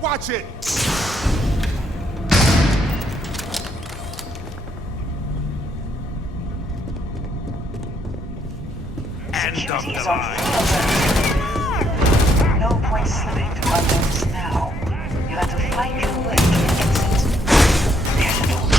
Watch it! End of the line. No point slipping to unnoticed now. You'll have to find your way to the exit. There's a door.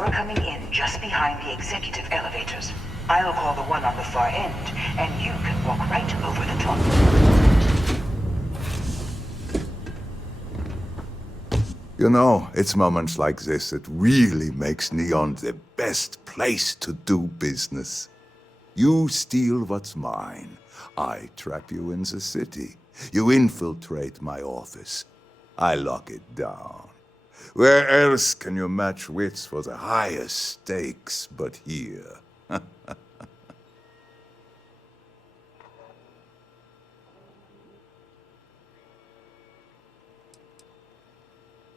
You're coming in just behind the executive elevators. I'll call the one on the far end, and you can walk right over the top. You know, it's moments like this that really makes Neon the best place to do business. You steal what's mine. I trap you in the city. You infiltrate my office. I lock it down. Where else can you match wits for the highest stakes but here?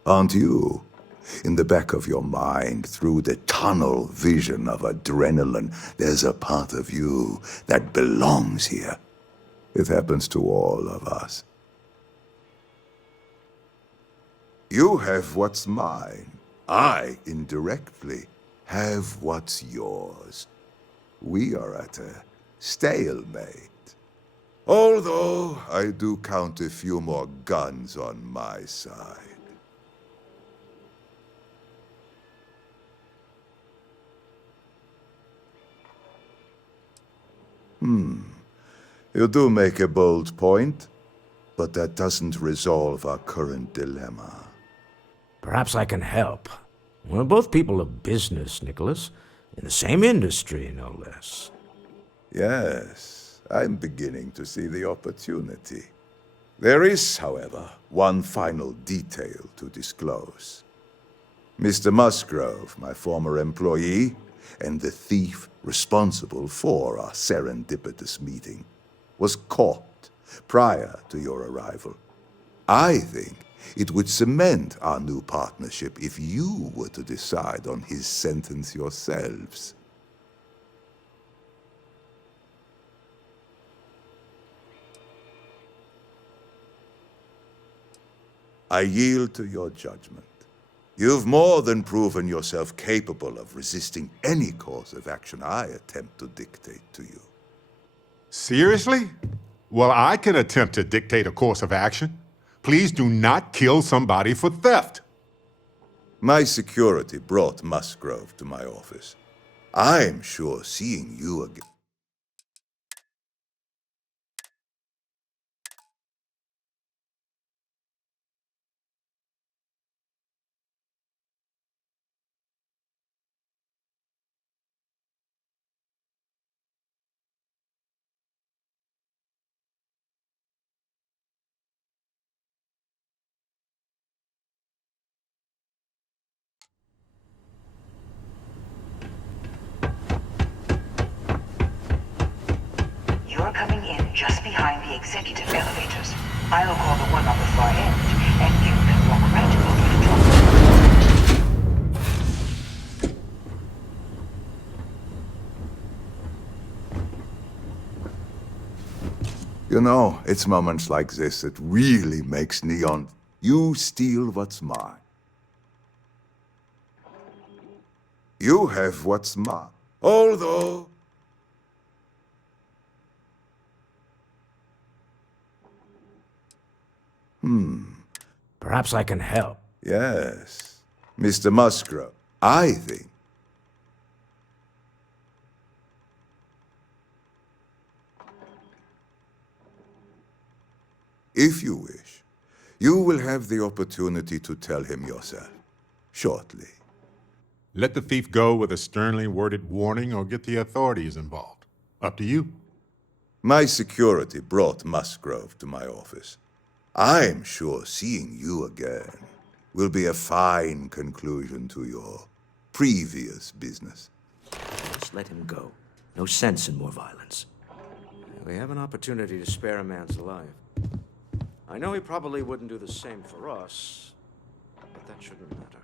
Aren't you? In the back of your mind, through the tunnel vision of adrenaline, there's a part of you that belongs here. It happens to all of us. You have what's mine. I, indirectly, have what's yours. We are at a stalemate. Although I do count a few more guns on my side. You do make a bold point, but that doesn't resolve our current dilemma. Perhaps I can help. We're both people of business, Nicholas. In the same industry, no less. Yes, I'm beginning to see the opportunity. There is, however, one final detail to disclose. Mr. Musgrove, my former employee, and the thief responsible for our serendipitous meeting, was caught prior to your arrival. I think it would cement our new partnership if you were to decide on his sentence yourselves. I yield to your judgment. You've more than proven yourself capable of resisting any course of action I attempt to dictate to you. Seriously? Well, I can attempt to dictate a course of action. Please do not kill somebody for theft. My security brought Musgrove to my office. I'm sure seeing you again. You're coming in just behind the executive elevators. I'll call the one on the far end, and you can walk right over the top. You know, it's moments like this that really makes Neon. You steal what's mine. You have what's mine. Although... Perhaps I can help. Yes. Mr. Musgrove, I think. If you wish, you will have the opportunity to tell him yourself, shortly. Let the thief go with a sternly worded warning or get the authorities involved. Up to you. My security brought Musgrove to my office. I'm sure seeing you again will be a fine conclusion to your previous business. Just let him go. No sense in more violence. We have an opportunity to spare a man's life. I know he probably wouldn't do the same for us, but that shouldn't matter.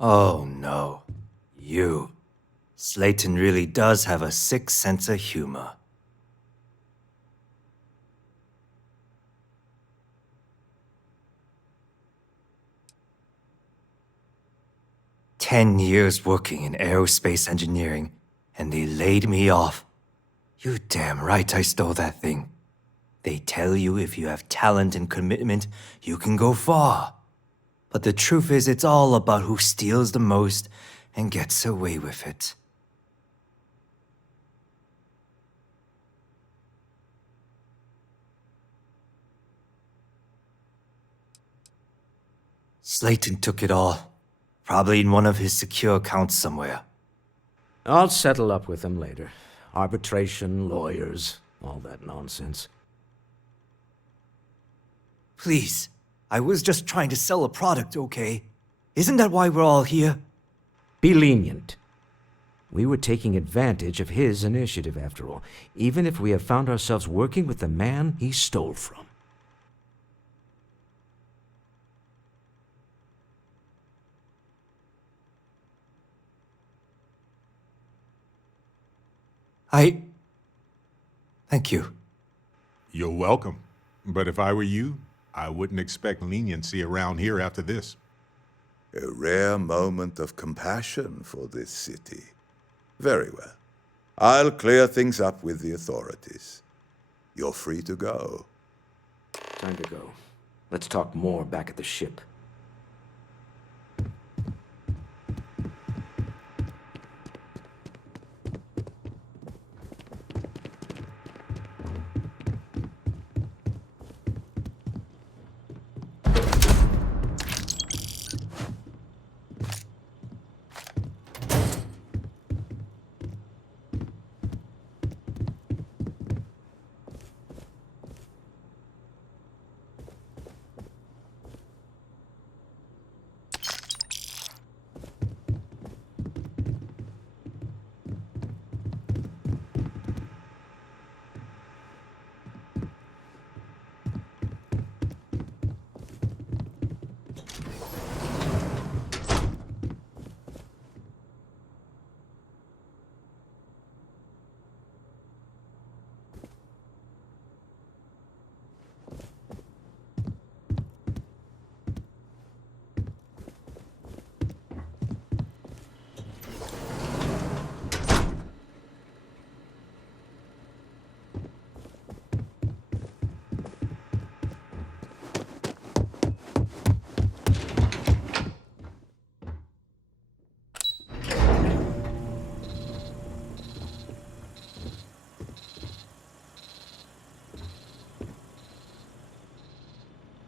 Oh no. You. Slayton really does have a sick sense of humor. "10 years working in aerospace engineering, and they laid me off. You damn right I stole that thing. They tell you if you have talent and commitment, you can go far. But the truth is, it's all about who steals the most and gets away with it. Slayton took it all. Probably in one of his secure accounts somewhere. I'll settle up with him later. Arbitration, lawyers, all that nonsense. Please, I was just trying to sell a product, okay? Isn't that why we're all here? Be lenient. We were taking advantage of his initiative, after all, even if we have found ourselves working with the man he stole from. Thank you. You're welcome. But if I were you, I wouldn't expect leniency around here after this. A rare moment of compassion for this city. Very well. I'll clear things up with the authorities. You're free to go. Time to go. Let's talk more back at the ship.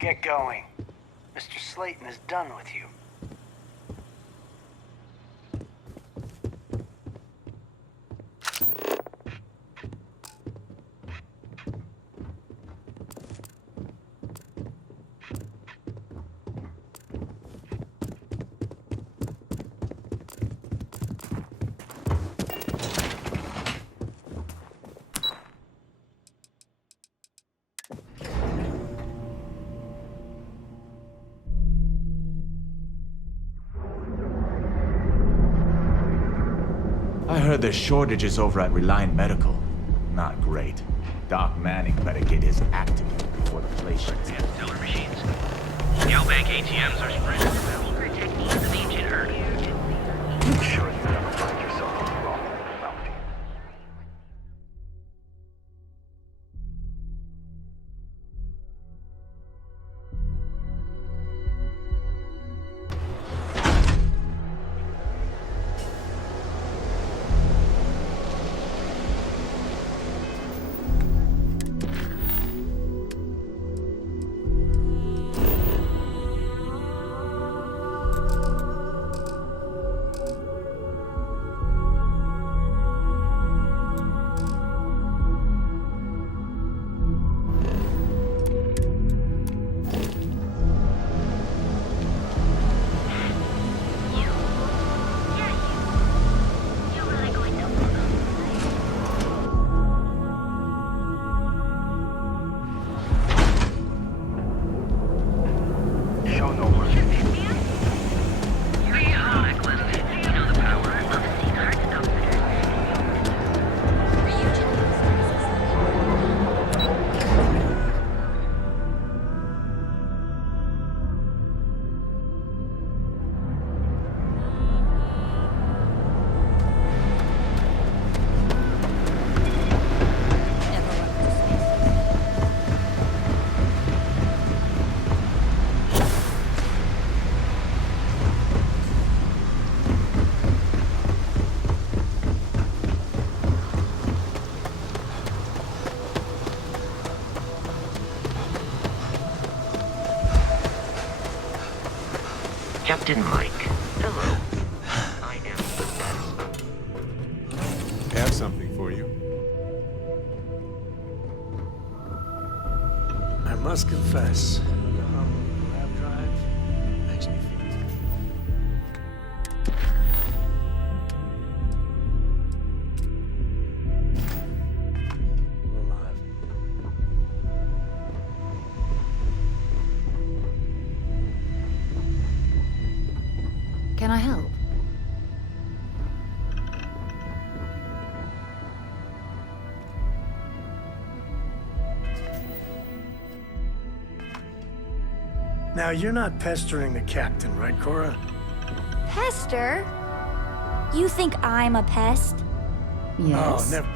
Get going. Mr. Slayton is done with you. I heard there's shortages over at Reliant Medical. Not great. Doc Manning better get his act together before the place shuts down. Teller machines. Scale bank ATMs are spread around. Secret techniques of ancient Earth. Make sure you never find yourself on the wrong end of the mountain. Captain Mike. Hello. I am the best. Have something for you. I must confess, the hum of the lab drive makes me feel. Alive. Can I help? Now, you're not pestering the captain, right, Cora? Pester? You think I'm a pest? Oh, never.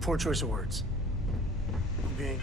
Poor choice of words. Being